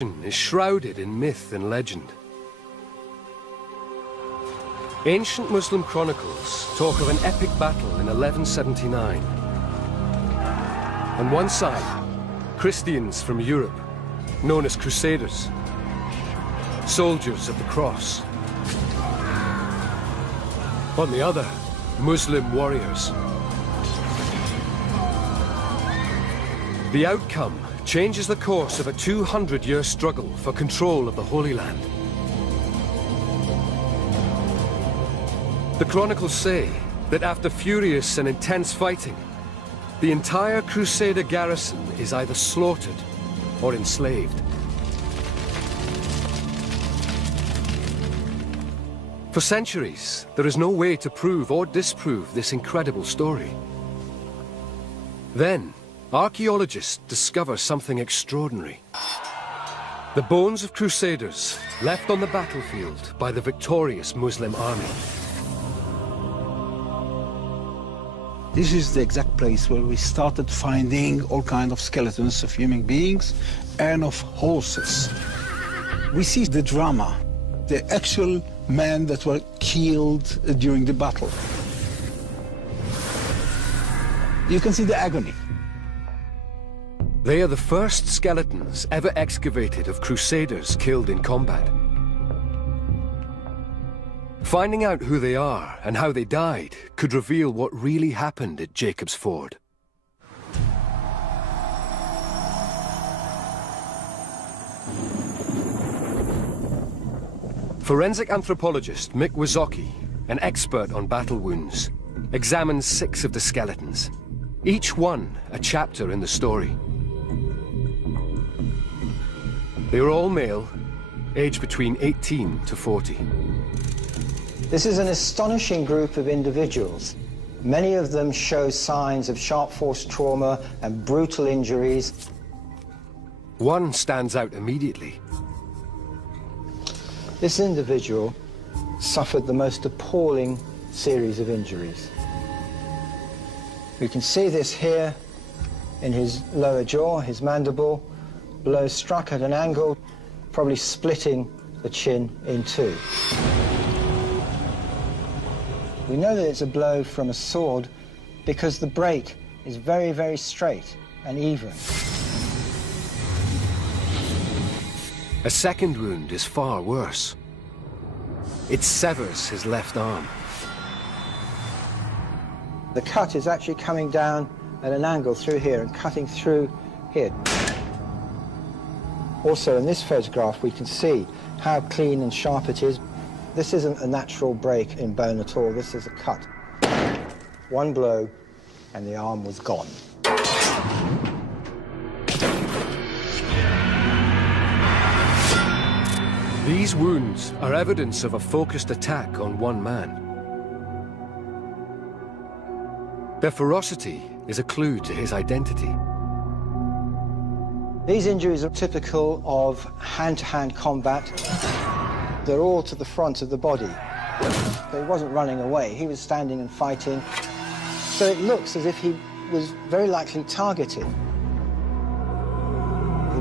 Is shrouded in myth and legend. Ancient Muslim chronicles talk of an epic battle in 1179. On one side, Christians from Europe, known as Crusaders, soldiers of the cross. On the other, Muslim warriors. The outcome changes the course of a 200-year struggle for control of the Holy Land. The chronicles say that after furious and intense fighting, the entire Crusader garrison is either slaughtered or enslaved. For centuries, there is no way to prove or disprove this incredible story. Then, archaeologists discover something extraordinary. The bones of Crusaders left on the battlefield by the victorious Muslim army. This is the exact place where we started finding all kinds of skeletons of human beings and of horses. We see the drama, the actual men that were killed during the battle. You can see the agony. They are the first skeletons ever excavated of Crusaders killed in combat. Finding out who they are and how they died could reveal what really happened at Jacob's Ford. Forensic anthropologist Mick Wazocki, an expert on battle wounds, examines 6 of the skeletons, each one a chapter in the story. They were all male, aged between 18 to 40. This is an astonishing group of individuals. Many of them show signs of sharp force trauma and brutal injuries. One stands out immediately. This individual suffered the most appalling series of injuries. We can see this here in his lower jaw, his mandible. Blow struck at an angle, probably splitting the chin in 2. We know that it's a blow from a sword because the break is very, very straight and even. A second wound is far worse. It severs his left arm. The cut is actually coming down at an angle through here and cutting through here. Also, in this photograph, we can see how clean and sharp it is. This isn't a natural break in bone at all. This is a cut. One blow, and the arm was gone. These wounds are evidence of a focused attack on one man. Their ferocity is a clue to his identity. These injuries are typical of hand-to-hand combat. They're all to the front of the body. He wasn't running away, he was standing and fighting. So it looks as if he was very likely targeted. He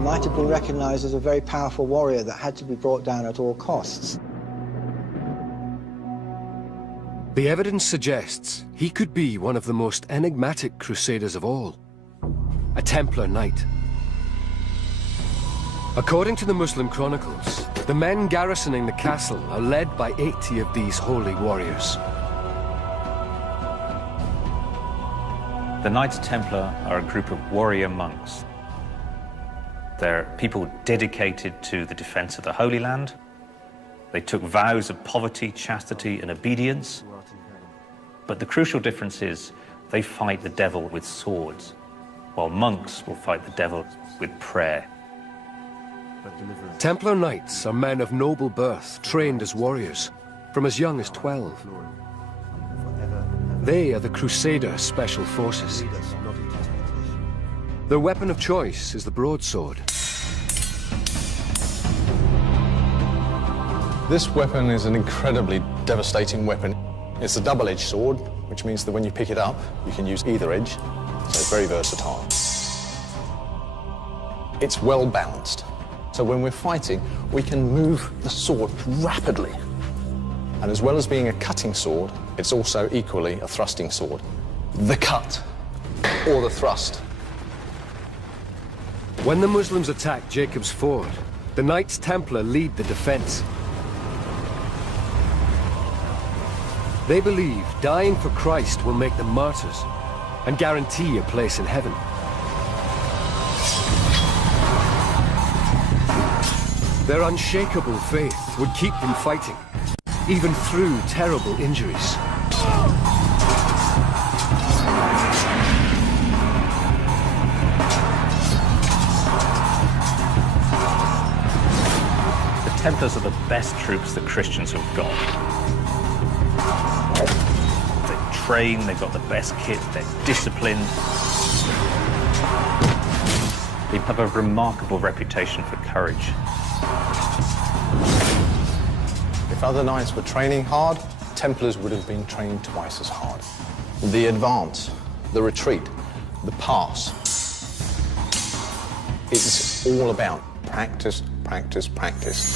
might have been recognized as a very powerful warrior that had to be brought down at all costs. The evidence suggests he could be one of the most enigmatic crusaders of all, a Templar Knight. According to the Muslim chronicles, the men garrisoning the castle are led by 80 of these holy warriors. The Knights Templar are a group of warrior monks. They're people dedicated to the defense of the Holy Land. They took vows of poverty, chastity, and obedience. But the crucial difference is they fight the devil with swords, while monks will fight the devil with prayer. Templar Knights are men of noble birth, trained as warriors, from as young as 12. They are the Crusader Special Forces. Their weapon of choice is the broadsword. This weapon is an incredibly devastating weapon. It's a double-edged sword, which means that when you pick it up, you can use either edge, so it's very versatile. It's well balanced. So when we're fighting, we can move the sword rapidly. And as well as being a cutting sword, it's also equally a thrusting sword. The cut, or the thrust. When the Muslims attack Jacob's Ford, the Knights Templar lead the defense. They believe dying for Christ will make them martyrs and guarantee a place in heaven. Their unshakable faith would keep them fighting, even through terrible injuries. The Templars are the best troops that Christians have got. They're trained, they've got the best kit, they're disciplined. They have a remarkable reputation for courage. If other knights were training hard, Templars would have been training twice as hard. The advance, the retreat, the pass. It's all about practice, practice, practice.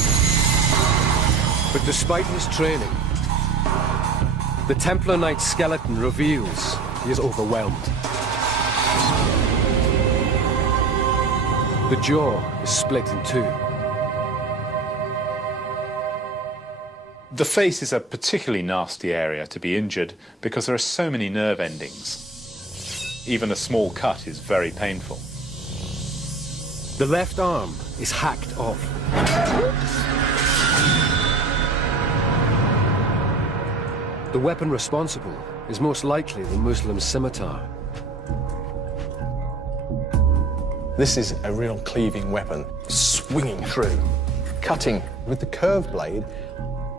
But despite his training, the Templar Knight's skeleton reveals he is overwhelmed. The jaw is split in two. The face is a particularly nasty area to be injured because there are so many nerve endings. Even a small cut is very painful. The left arm is hacked off. The weapon responsible is most likely the Muslim scimitar. This is a real cleaving weapon, swinging through, cutting. With the curved blade,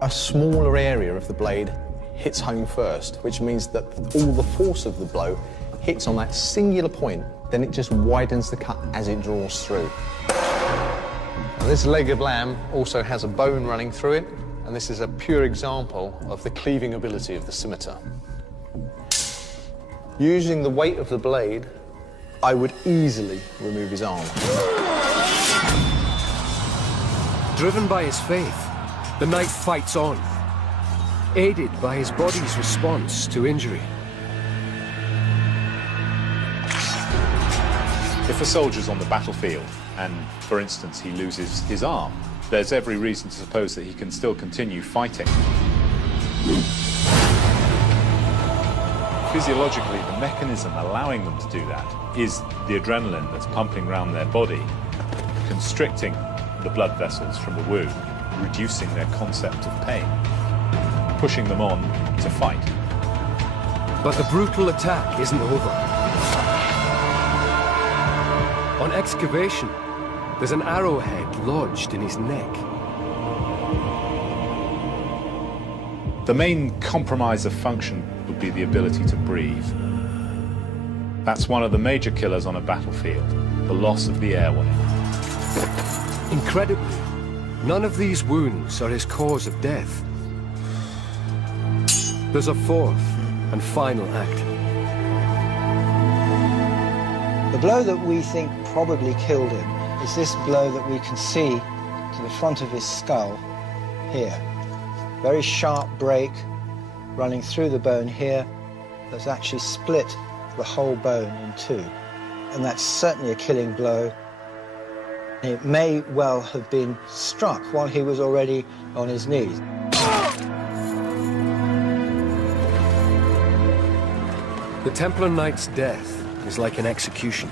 a smaller area of the blade hits home first, which means that all the force of the blow hits on that singular point, then it just widens the cut as it draws through. Now, this leg of lamb also has a bone running through it, and this is a pure example of the cleaving ability of the scimitar. Using the weight of the blade, I would easily remove his arm. Driven by his faith, the knight fights on, aided by his body's response to injury. If a soldier's on the battlefield and, for instance, he loses his arm, there's every reason to suppose that he can still continue fighting. Physiologically, the mechanism allowing them to do that is the adrenaline that's pumping around their body, constricting the blood vessels from the wound, reducing their concept of pain, pushing them on to fight. But the brutal attack isn't over. On excavation, there's an arrowhead lodged in his neck. The main compromise of function would be the ability to breathe. That's one of the major killers on a battlefield, the loss of the airway. Incredibly, none of these wounds are his cause of death. There's a fourth and final act. The blow that we think probably killed him is this blow that we can see to the front of his skull here. Very sharp break running through the bone here that's actually split the whole bone in two. And that's certainly a killing blow. It may well have been struck while he was already on his knees. The Templar Knight's death is like an execution.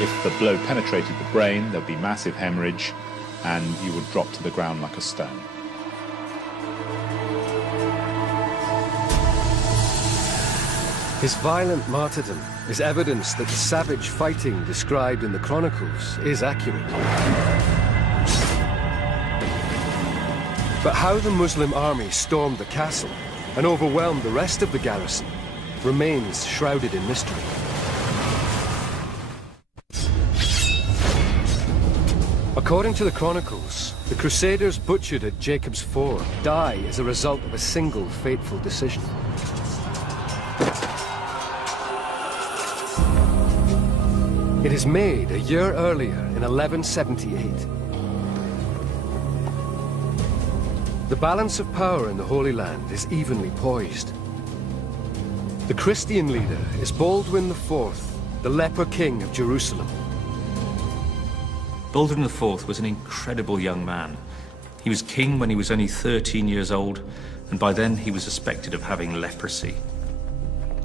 If the blow penetrated the brain, there'd be massive hemorrhage, and you would drop to the ground like a stone. His violent martyrdom is evidence that the savage fighting described in the Chronicles is accurate. But how the Muslim army stormed the castle and overwhelmed the rest of the garrison remains shrouded in mystery. According to the Chronicles, the Crusaders butchered at Jacob's Ford die as a result of a single fateful decision. It is made a year earlier in 1178. The balance of power in the Holy Land is evenly poised. The Christian leader is Baldwin IV, the leper king of Jerusalem. Baldwin IV was an incredible young man. He was king when he was only 13 years old, and by then he was suspected of having leprosy.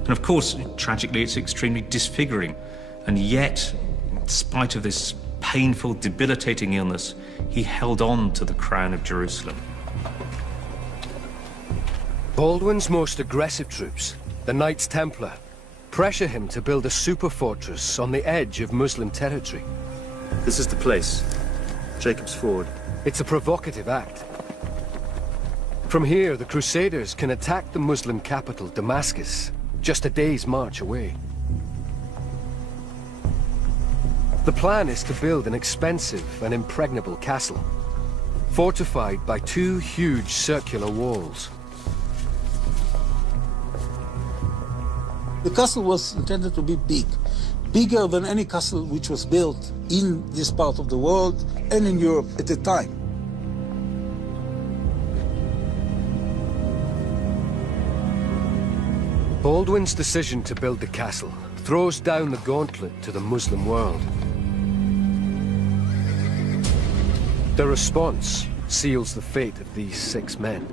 And of course, tragically, it's extremely disfiguring. And yet, in spite of this painful, debilitating illness, he held on to the crown of Jerusalem. Baldwin's most aggressive troops, the Knights Templar, pressure him to build a super fortress on the edge of Muslim territory. This is the place. Jacob's Ford. It's a provocative act. From here, the Crusaders can attack the Muslim capital, Damascus, just a day's march away. The plan is to build an expensive and impregnable castle, fortified by two huge circular walls. The castle was intended to be big, bigger than any castle which was built in this part of the world and in Europe at the time. Baldwin's decision to build the castle throws down the gauntlet to the Muslim world. The response seals the fate of these 6 men.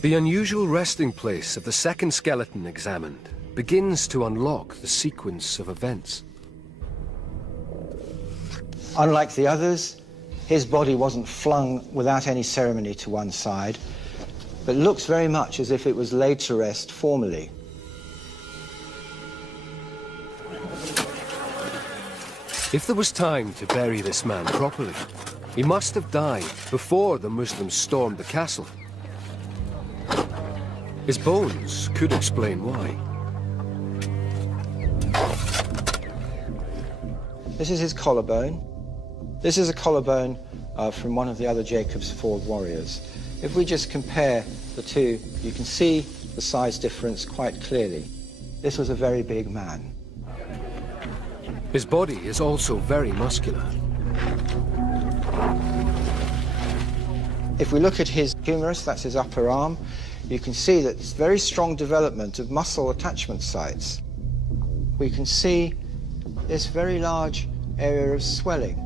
The unusual resting place of the second skeleton examined begins to unlock the sequence of events. Unlike the others, his body wasn't flung without any ceremony to one side, but looks very much as if it was laid to rest formally. If there was time to bury this man properly, he must have died before the Muslims stormed the castle. His bones could explain why. This is his collarbone. This is a collarbone from one of the other Jacob's Ford warriors. If we just compare the two, you can see the size difference quite clearly. This was a very big man. His body is also very muscular. If we look at his humerus, that's his upper arm, you can see that it's very strong development of muscle attachment sites. We can see this very large area of swelling.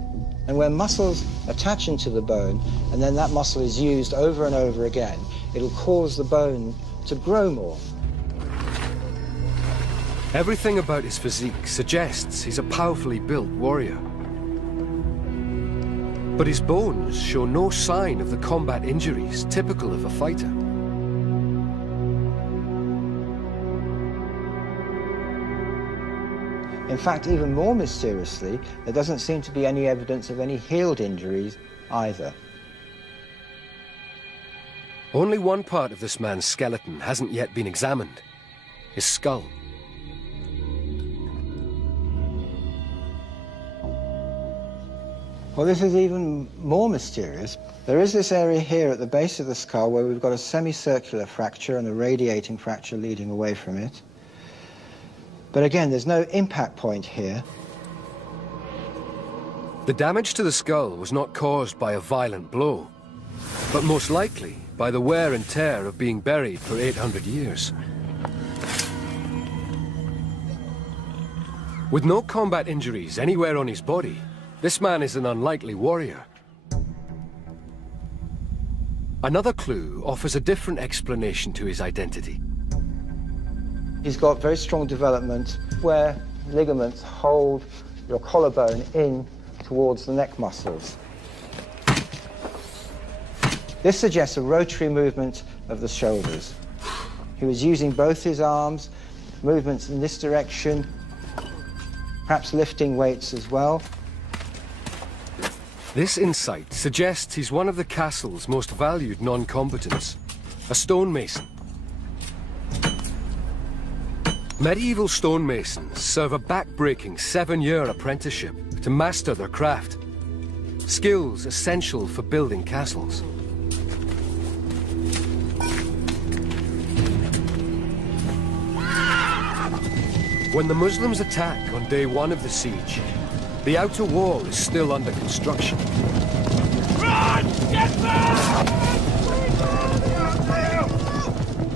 And when muscles attach into the bone, and then that muscle is used over and over again, it'll cause the bone to grow more. Everything about his physique suggests he's a powerfully built warrior. But his bones show no sign of the combat injuries typical of a fighter. In fact, even more mysteriously, there doesn't seem to be any evidence of any healed injuries either. Only one part of this man's skeleton hasn't yet been examined: his skull. Well, this is even more mysterious. There is this area here at the base of the skull where we've got a semicircular fracture and a radiating fracture leading away from it. But again, there's no impact point here. The damage to the skull was not caused by a violent blow, but most likely by the wear and tear of being buried for 800 years. With no combat injuries anywhere on his body, this man is an unlikely warrior. Another clue offers a different explanation to his identity. He's got very strong development where ligaments hold your collarbone in towards the neck muscles. This suggests a rotary movement of the shoulders. He was using both his arms, movements in this direction, perhaps lifting weights as well. This insight suggests he's one of the castle's most valued non-combatants, a stonemason. Medieval stonemasons serve a back-breaking 7-year apprenticeship to master their craft, skills essential for building castles. When the Muslims attack on day 1 of the siege, the outer wall is still under construction. Run! Get back!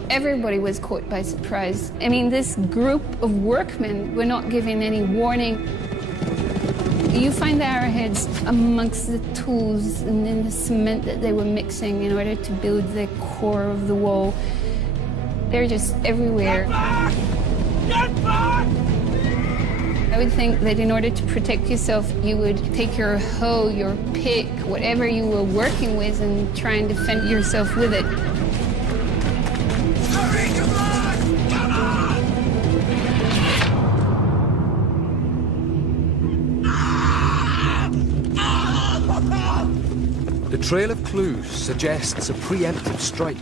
Everybody was caught by surprise. I mean, this group of workmen were not given any warning. You find the arrowheads amongst the tools and in the cement that they were mixing in order to build the core of the wall. They're just everywhere. Get back! Get back! I would think that in order to protect yourself, you would take your hoe, your pick, whatever you were working with, and try and defend yourself with it. Hurry, come on! Come on! The trail of clues suggests a preemptive strike,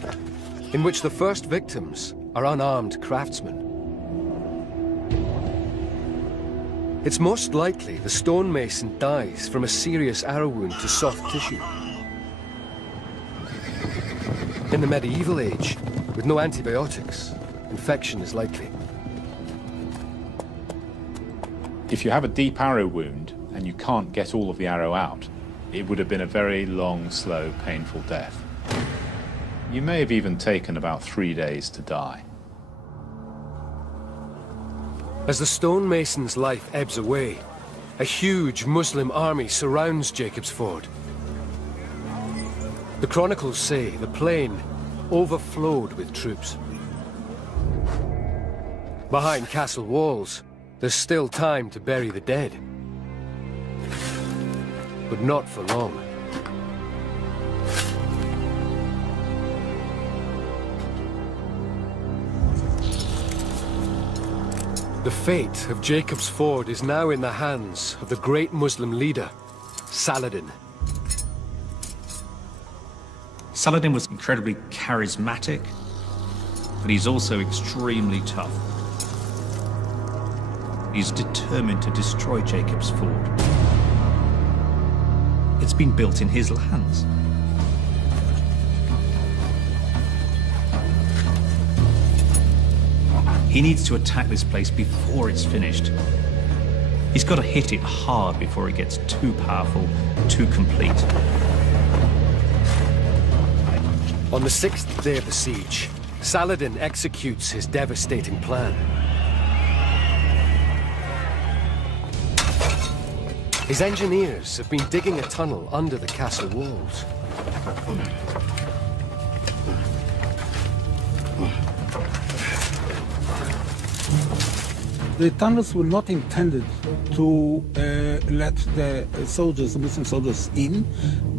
in which the first victims are unarmed craftsmen. It's most likely the stonemason dies from a serious arrow wound to soft tissue. In the medieval age, with no antibiotics, infection is likely. If you have a deep arrow wound and you can't get all of the arrow out, it would have been a very long, slow, painful death. You may have even taken about 3 days to die. As the stonemason's life ebbs away, a huge Muslim army surrounds Jacob's Ford. The chronicles say the plain overflowed with troops. Behind castle walls, there's still time to bury the dead. But not for long. The fate of Jacob's Ford is now in the hands of the great Muslim leader, Saladin. Saladin was incredibly charismatic, but he's also extremely tough. He's determined to destroy Jacob's Ford. It's been built in his lands. He needs to attack this place before it's finished. He's got to hit it hard before it gets too powerful, too complete. On the 6th day of the siege, Saladin executes his devastating plan. His engineers have been digging a tunnel under the castle walls. The tunnels were not intended to let the soldiers, the Muslim soldiers, in,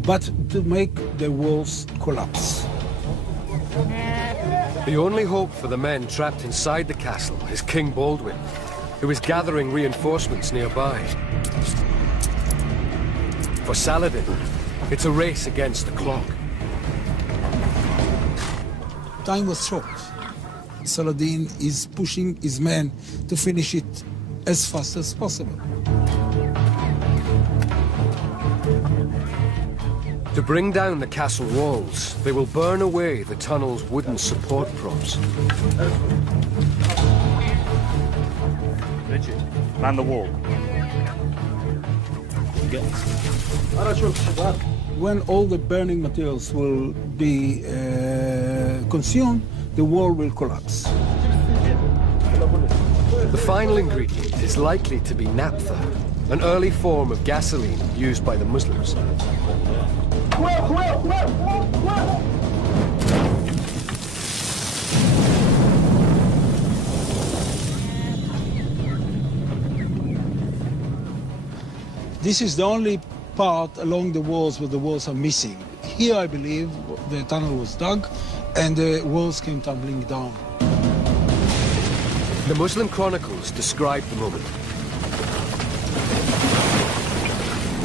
but to make the walls collapse. The only hope for the men trapped inside the castle is King Baldwin, who is gathering reinforcements nearby. For Saladin, it's a race against the clock. Time was short. Saladin is pushing his men to finish it as fast as possible. To bring down the castle walls, they will burn away the tunnel's wooden support props. Richard, man the wall. When all the burning materials will be consumed, the wall will collapse. The final ingredient is likely to be naphtha, an early form of gasoline used by the Muslims. This is the only part along the walls where the walls are missing. Here, I believe, the tunnel was dug and the walls came tumbling down. The Muslim chronicles describe the moment.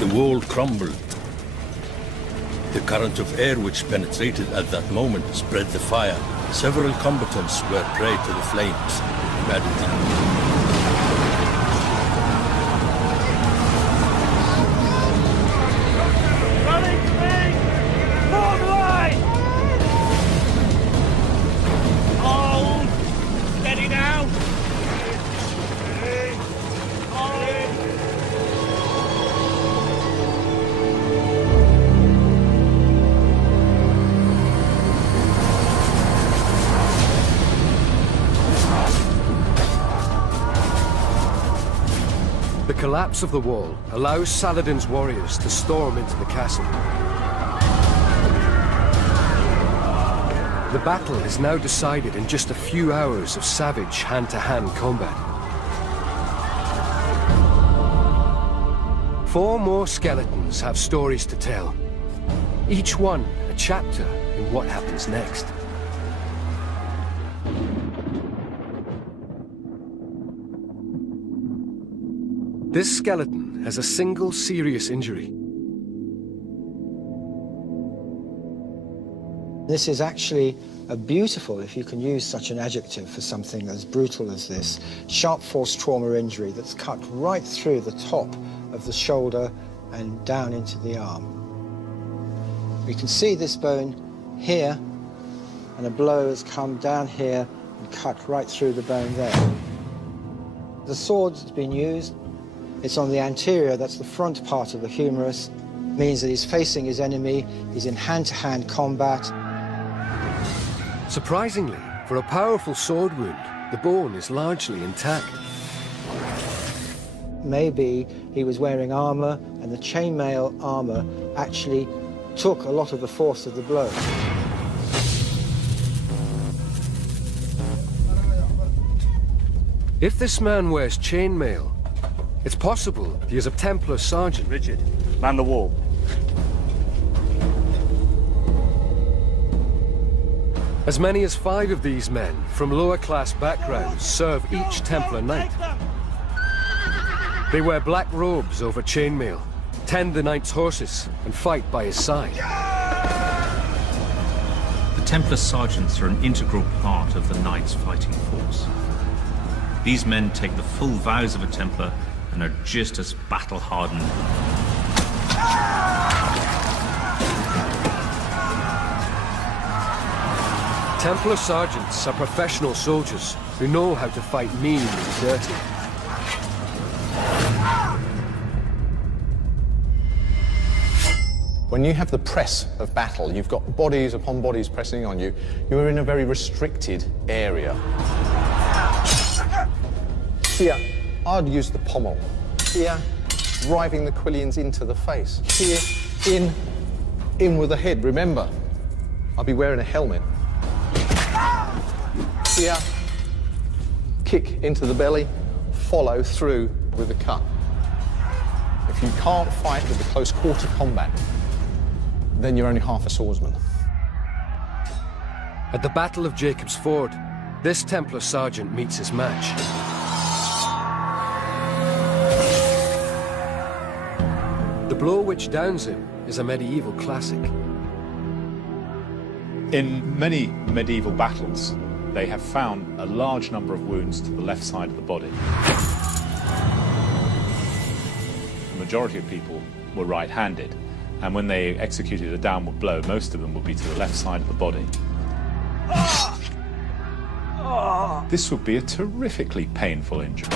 The wall crumbled. The current of air which penetrated at that moment spread the fire. Several combatants were prey to the flames. Humanity. The collapse of the wall allows Saladin's warriors to storm into the castle. The battle is now decided in just a few hours of savage hand-to-hand combat. 4 more skeletons have stories to tell, each one a chapter in what happens next. This skeleton has a single serious injury. This is actually a beautiful, if you can use such an adjective for something as brutal as this, sharp force trauma injury that's cut right through the top of the shoulder and down into the arm. We can see this bone here, and a blow has come down here and cut right through the bone there. The sword that's been used, it's on the anterior, that's the front part of the humerus, means that he's facing his enemy, he's in hand-to-hand combat. Surprisingly, for a powerful sword wound, the bone is largely intact. Maybe he was wearing armor, and the chainmail armor actually took a lot of the force of the blow. If this man wears chainmail, it's possible he is a Templar sergeant. Richard, man the wall. As many as 5 of these men from lower-class backgrounds serve each Templar Knight. They wear black robes over chainmail, tend the Knight's horses, and fight by his side. The Templar sergeants are an integral part of the Knights' fighting force. These men take the full vows of a Templar and are just as battle-hardened. Templar sergeants are professional soldiers who know how to fight mean and dirty. When you have the press of battle, you've got bodies upon bodies pressing on you, you are in a very restricted area. Here, I'd use the pommel. Here, driving the quillions into the face. Here, in with the head. Remember, I'll be wearing a helmet. Here, kick into the belly, follow through with the cut. If you can't fight with the close quarter combat, then you're only half a swordsman. At the Battle of Jacob's Ford, this Templar sergeant meets his match. The blow which downs him is a medieval classic. In many medieval battles, they have found a large number of wounds to the left side of the body. The majority of people were right-handed, and when they executed a downward blow, most of them would be to the left side of the body. This would be a terrifically painful injury.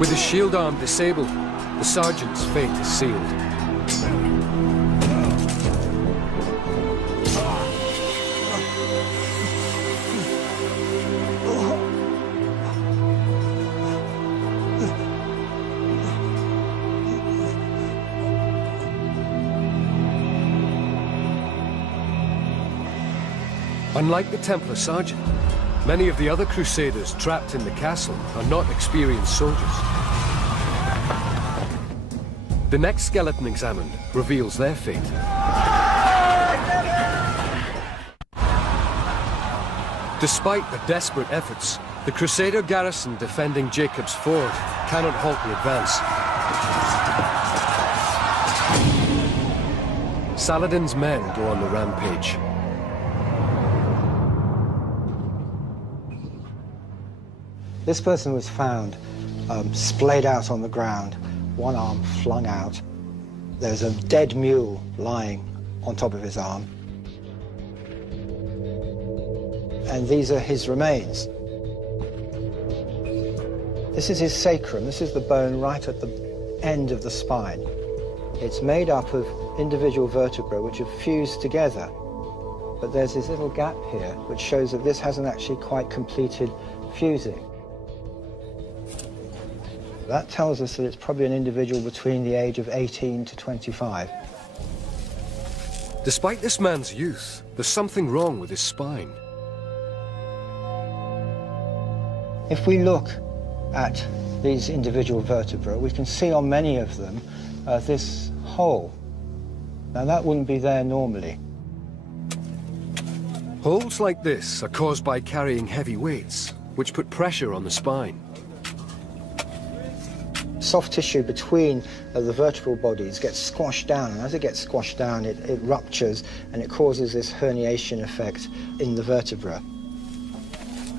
With his shield arm disabled, the sergeant's fate is sealed. Unlike the Templar sergeant, many of the other Crusaders trapped in the castle are not experienced soldiers. The next skeleton examined reveals their fate. Despite the desperate efforts, the Crusader garrison defending Jacob's Ford cannot halt the advance. Saladin's men go on the rampage. This person was found splayed out on the ground, one arm flung out. There's a dead mule lying on top of his arm. And these are his remains. This is his sacrum. This is the bone right at the end of the spine. It's made up of individual vertebrae which have fused together. But there's this little gap here which shows that this hasn't actually quite completed fusing. That tells us that it's probably an individual between the age of 18 to 25. Despite this man's youth, there's something wrong with his spine. If we look at these individual vertebrae, we can see on many of them this hole. Now that wouldn't be there normally. Holes like this are caused by carrying heavy weights, which put pressure on the spine. Soft tissue between the vertebral bodies gets squashed down, and as it gets squashed down, it ruptures, and it causes this herniation effect in the vertebra.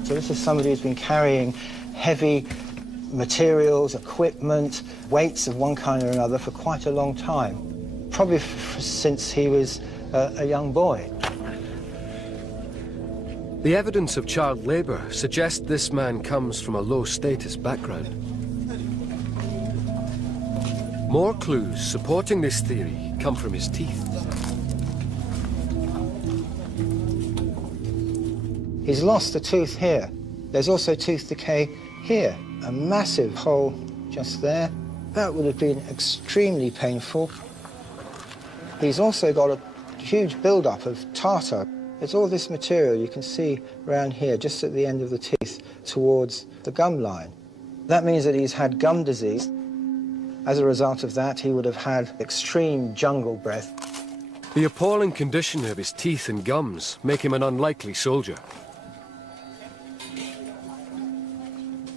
So this is somebody who's been carrying heavy materials, equipment, weights of one kind or another for quite a long time, probably since he was a young boy. The evidence of child labor suggests this man comes from a low-status background. More clues supporting this theory come from his teeth. He's lost a tooth here. There's also tooth decay here. A massive hole just there. That would have been extremely painful. He's also got a huge build-up of tartar. There's all this material you can see around here, just at the end of the teeth, towards the gum line. That means that he's had gum disease. As a result of that, he would have had extreme jungle breath. The appalling condition of his teeth and gums make him an unlikely soldier.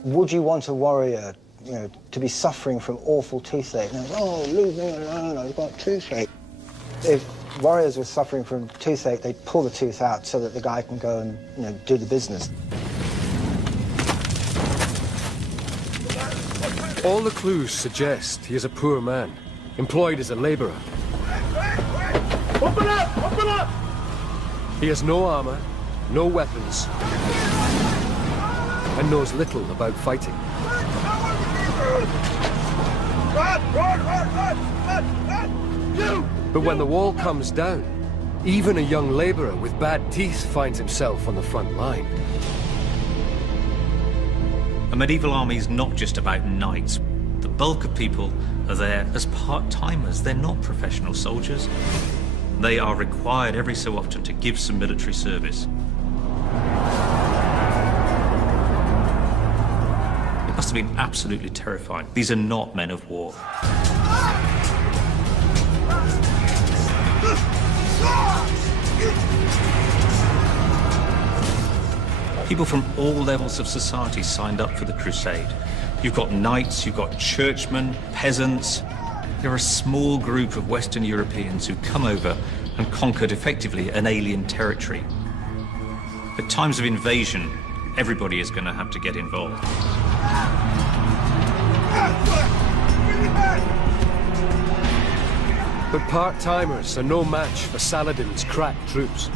Would you want a warrior, to be suffering from awful toothache? And, oh, leave me alone, I've got toothache. If warriors were suffering from toothache, they'd pull the tooth out so that the guy can go and, do the business. All the clues suggest he is a poor man, employed as a laborer. Open up! Open up! He has no armor, no weapons, and knows little about fighting. But when the wall comes down, even a young laborer with bad teeth finds himself on the front line. A medieval army is not just about knights. The bulk of people are there as part-timers. They're not professional soldiers. They are required every so often to give some military service. It must have been absolutely terrifying. These are not men of war. People from all levels of society signed up for the crusade. You've got knights, you've got churchmen, peasants. They're a small group of Western Europeans who come over and conquered effectively an alien territory. At times of invasion, everybody is going to have to get involved. But part-timers are no match for Saladin's crack troops.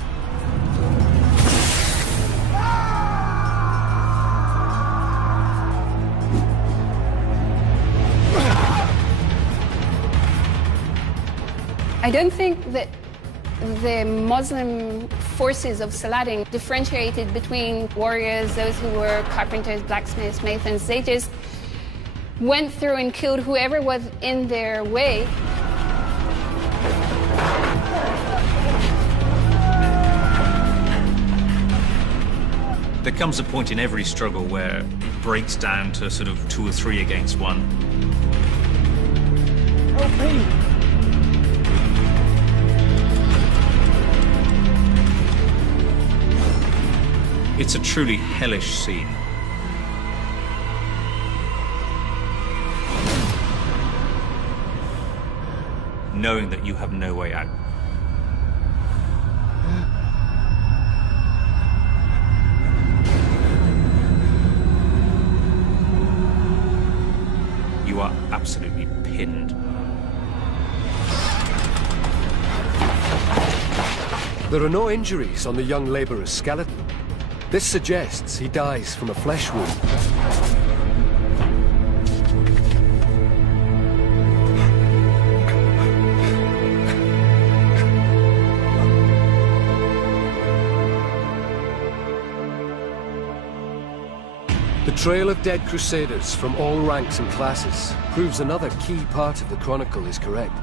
I don't think that the Muslim forces of Saladin differentiated between warriors, those who were carpenters, blacksmiths, masons. They just went through and killed whoever was in their way. There comes a point in every struggle where it breaks down to sort of 2 or 3 against 1. Help me! It's a truly hellish scene. Knowing that you have no way out. You are absolutely pinned. There are no injuries on the young labourer's skeleton. This suggests he dies from a flesh wound. The trail of dead crusaders from all ranks and classes proves another key part of the chronicle is correct.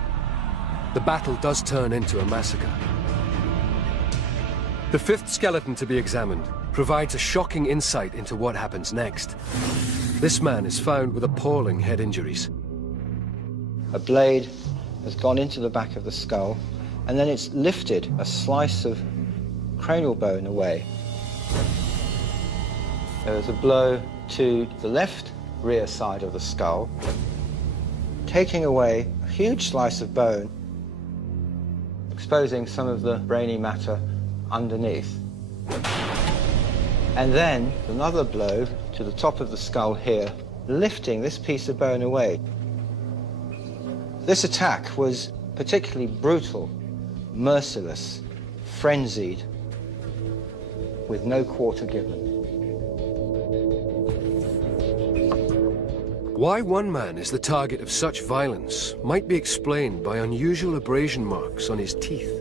The battle does turn into a massacre. The fifth skeleton to be examined provides a shocking insight into what happens next. This man is found with appalling head injuries. A blade has gone into the back of the skull, and then it's lifted a slice of cranial bone away. There was a blow to the left rear side of the skull, taking away a huge slice of bone, exposing some of the brainy matter underneath. And then another blow to the top of the skull here, lifting this piece of bone away. This attack was particularly brutal, merciless, frenzied, with no quarter given. Why one man is the target of such violence might be explained by unusual abrasion marks on his teeth.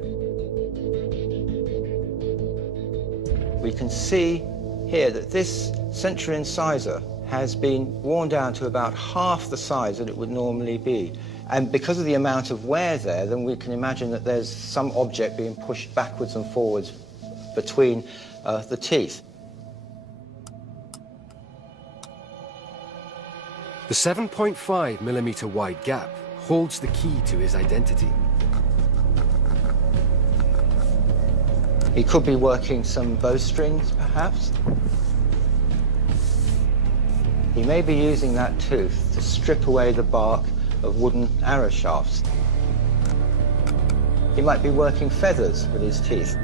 We can see here that this central incisor has been worn down to about half the size that it would normally be. And because of the amount of wear there, then we can imagine that there's some object being pushed backwards and forwards between the teeth. The 7.5mm wide gap holds the key to his identity. He could be working some bowstrings, perhaps. He may be using that tooth to strip away the bark of wooden arrow shafts. He might be working feathers with his teeth.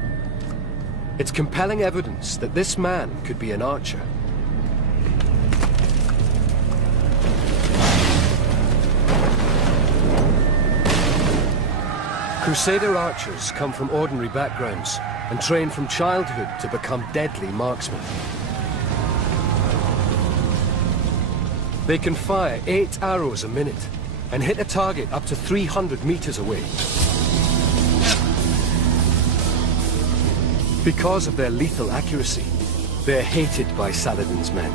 It's compelling evidence that this man could be an archer. Crusader archers come from ordinary backgrounds and train from childhood to become deadly marksmen. They can fire 8 arrows a minute and hit a target up to 300 meters away. Because of their lethal accuracy, they're hated by Saladin's men.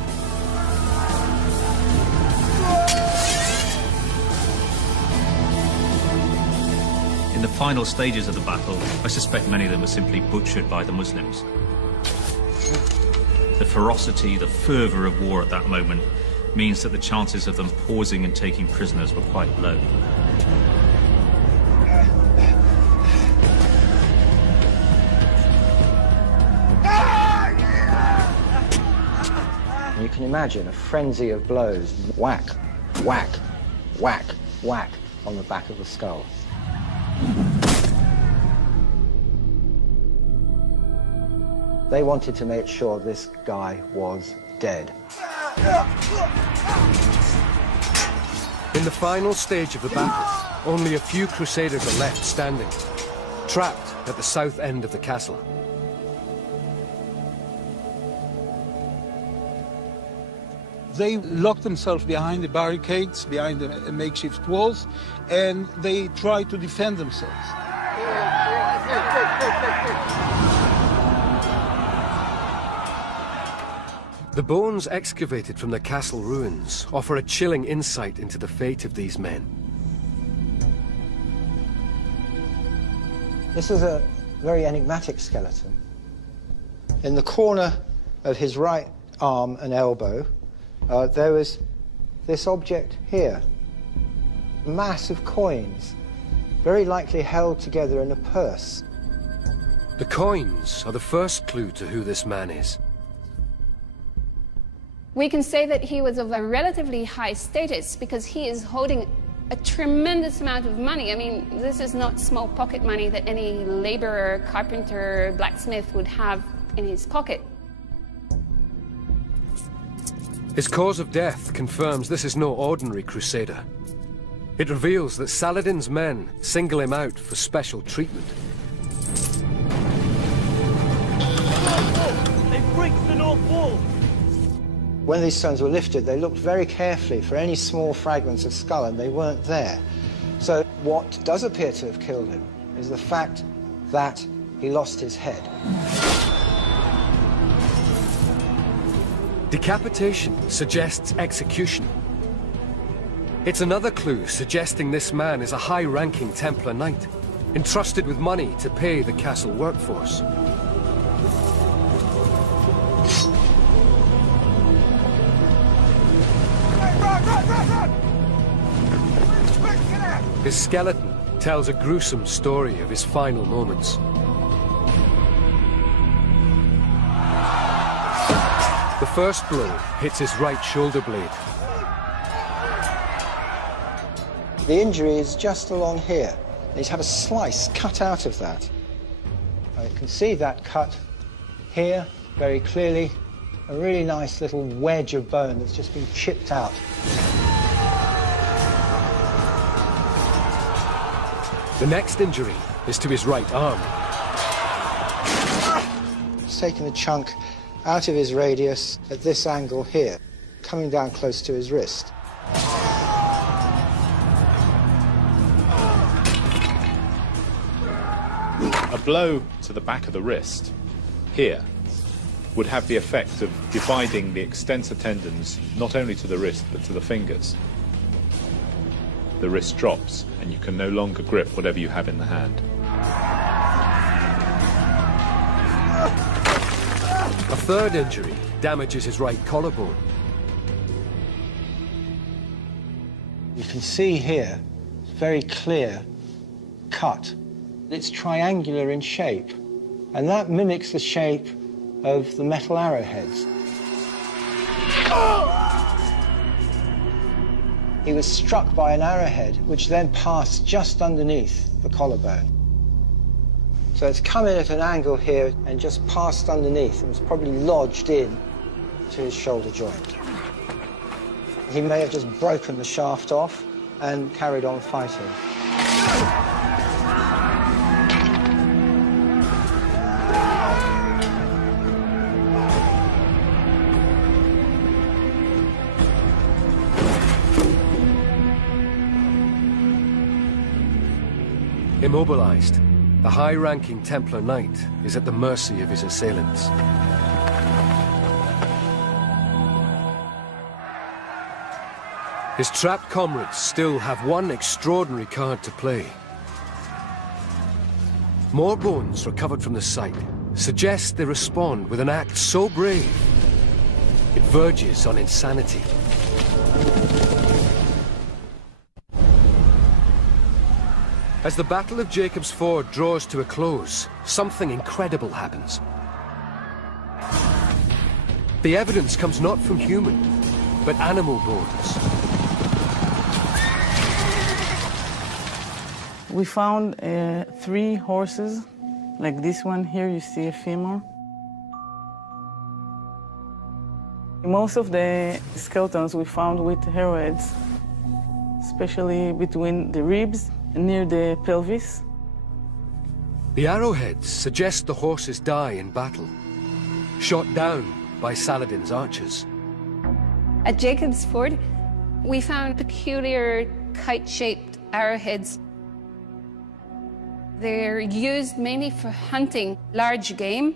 In the final stages of the battle, I suspect many of them were simply butchered by the Muslims. The ferocity, the fervour of war at that moment means that the chances of them pausing and taking prisoners were quite low. You can imagine a frenzy of blows, whack, whack, whack, whack, on the back of the skull. They wanted to make sure this guy was dead. In the final stage of the battle, only a few Crusaders are left standing, trapped at the south end of the castle. They locked themselves behind the barricades, behind the makeshift walls, and they tried to defend themselves. The bones excavated from the castle ruins offer a chilling insight into the fate of these men. This is a very enigmatic skeleton. In the corner of his right arm and elbow, there was this object here, a mass of coins, very likely held together in a purse. The coins are the first clue to who this man is. We can say that he was of a relatively high status because he is holding a tremendous amount of money. I mean, this is not small pocket money that any laborer, carpenter, blacksmith would have in his pocket. His cause of death confirms this is no ordinary crusader. It reveals that Saladin's men single him out for special treatment. They breached the north wall! When these stones were lifted, they looked very carefully for any small fragments of skull, and they weren't there. So what does appear to have killed him is the fact that he lost his head. Decapitation suggests execution. It's another clue suggesting this man is a high-ranking Templar Knight, entrusted with money to pay the castle workforce. His skeleton tells a gruesome story of his final moments. The first blow hits his right shoulder blade. The injury is just along here. He's had a slice cut out of that. You can see that cut here very clearly. A really nice little wedge of bone that's just been chipped out. The next injury is to his right arm. He's taken a chunk out of his radius at this angle here, coming down close to his wrist. A blow to the back of the wrist, here, would have the effect of dividing the extensor tendons not only to the wrist but to the fingers. The wrist drops and you can no longer grip whatever you have in the hand. A third injury damages his right collarbone. You can see here, very clear cut. It's triangular in shape, and that mimics the shape of the metal arrowheads. He was struck by an arrowhead, which then passed just underneath the collarbone. So it's come in at an angle here and just passed underneath and was probably lodged in to his shoulder joint. He may have just broken the shaft off and carried on fighting. Immobilized, the high-ranking Templar Knight is at the mercy of his assailants. His trapped comrades still have one extraordinary card to play. More bones recovered from the site suggest they respond with an act so brave, it verges on insanity. As the Battle of Jacob's Ford draws to a close, something incredible happens. The evidence comes not from human, but animal bones. We found 3 horses, like this one here, you see a femur. Most of the skeletons we found with arrowheads, especially between the ribs and near the pelvis. The arrowheads suggest the horses die in battle, shot down by Saladin's archers. At Jacob's Ford, we found peculiar kite-shaped arrowheads. They're used mainly for hunting large game,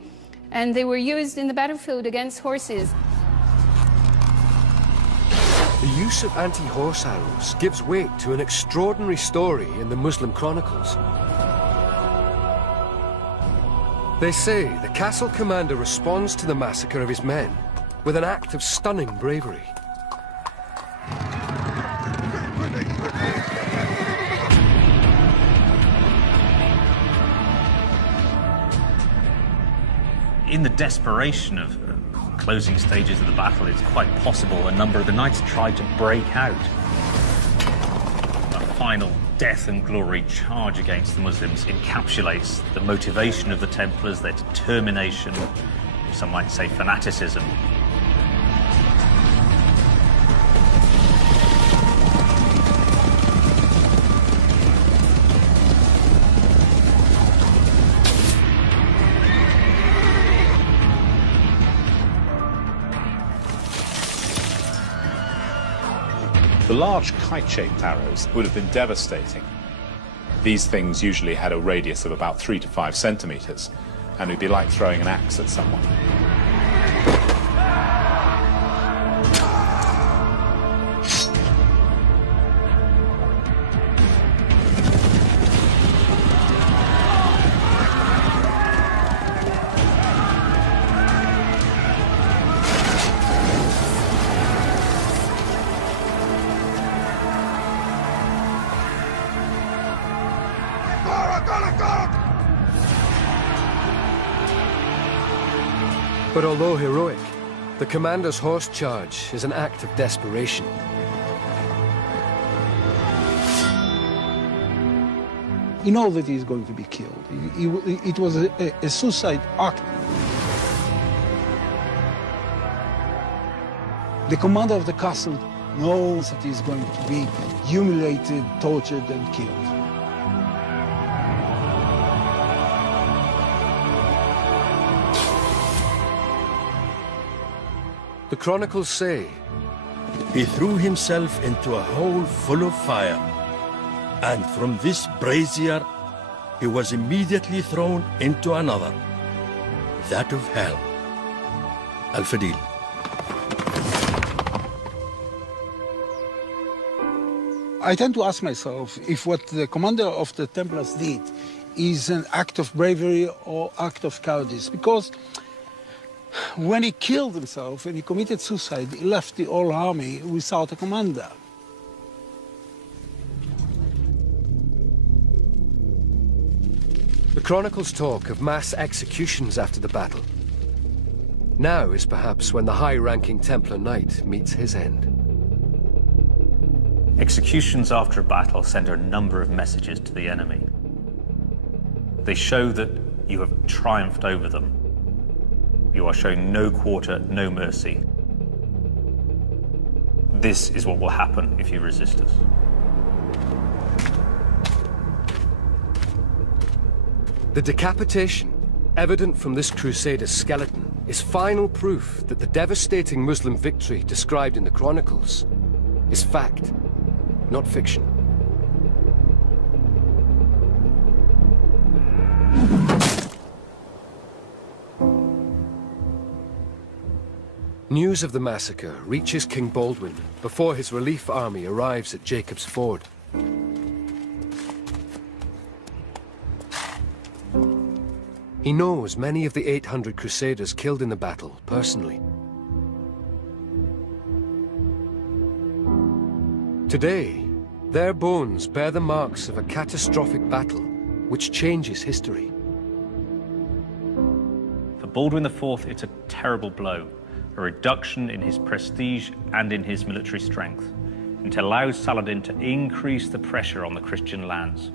and they were used in the battlefield against horses. The use of anti-horse arrows gives weight to an extraordinary story in the Muslim chronicles. They say the castle commander responds to the massacre of his men with an act of stunning bravery. In the desperation of closing stages of the battle, it's quite possible a number of the knights tried to break out. A final death and glory charge against the Muslims encapsulates the motivation of the Templars, their determination, some might say fanaticism. The large kite-shaped arrows would have been devastating. These things usually had a radius of about 3 to 5 centimeters, and it would be like throwing an axe at someone. But although heroic, the commander's horse charge is an act of desperation. He knows that he's going to be killed. It was a suicide act. The commander of the castle knows that he's going to be humiliated, tortured, and killed. The chronicles say, he threw himself into a hole full of fire, and from this brazier he was immediately thrown into another, that of hell. Al-Fadil. I tend to ask myself if what the commander of the Templars did is an act of bravery or act of cowardice, because when he killed himself, when he committed suicide, he left the whole army without a commander. The chronicles talk of mass executions after the battle. Now is perhaps when the high-ranking Templar Knight meets his end. Executions after a battle send a number of messages to the enemy. They show that you have triumphed over them. You are showing no quarter, no mercy. This is what will happen if you resist us. The decapitation, evident from this crusader's skeleton, is final proof that the devastating Muslim victory described in the chronicles is fact, not fiction. News of the massacre reaches King Baldwin before his relief army arrives at Jacob's Ford. He knows many of the 800 crusaders killed in the battle personally. Today, their bones bear the marks of a catastrophic battle which changes history. For Baldwin IV, it's a terrible blow, a reduction in his prestige and in his military strength. It allows Saladin to increase the pressure on the Christian lands,